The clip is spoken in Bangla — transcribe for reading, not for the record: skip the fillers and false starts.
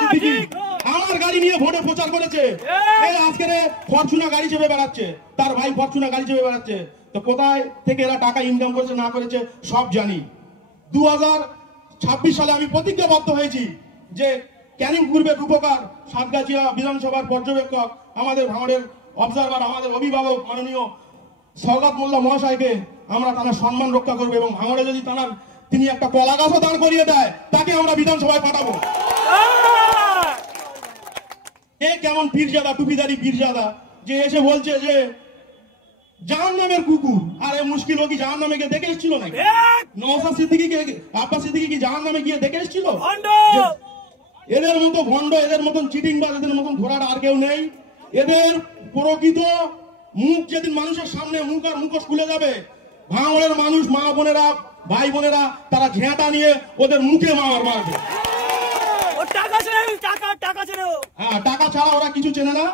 সিদ্দিকী আমার গাড়ি নিয়ে ভোটে প্রচার করেছে, আজকে ফরচুনা গাড়ি চেপে বেড়াচ্ছে, তার ভাই ফরচুনা গাড়ি চেপে বেড়াচ্ছে। তো কোথায় থেকে এরা টাকা ইনকাম করেছে না করেছে সব জানি। 2026 সালে আমি প্রতিজ্ঞাবদ্ধ হয়েছি যে ক্যানিং পূর্বের রূপকার, সাতগাছিয়া বিধানসভার পর্যবেক্ষক, আমাদের ভাঙড়ের অবজারভার, আমাদের অভিভাবক মাননীয় সওগাত মোল্লা মহাশয়কে আমরা তার সম্মান রক্ষা করবো, এবং ভাঙড়ে যদি তিনি একটা কলা গাছও দাঁড় করিয়ে দেয় তাকে আমরা বিধানসভায় পাঠাবো। এ কেমন পীরজাদা, টুপিদারি পীরজাদা যে এসে বলছে যে জাহান্নামের কুকুর। আরে মুশকিল, ও কি জাহান্নামে গিয়ে দেখে এসেছিল নাকি? নওশাদ সিদ্দিকীকে, আব্বাস সিদ্দিকী কি জাহান্নামে গিয়ে দেখে এসেছিল? এদের মতো ভণ্ড, এদের মতন চিটিংবাজ, এদের মতন ঘোড়ার আর কেউ নেই। এদের প্রকৃত মুখ যেদিন মানুষের সামনে মুখ আর মুখোশ খুলে যাবে, ভাঙড়ের মানুষ, মা বোনেরা, ভাই বোনেরা, তারা ঝেঁটা নিয়ে ওদের মুখে মারবে। টাকা ছাড়া ওরা কিছু চেনে না।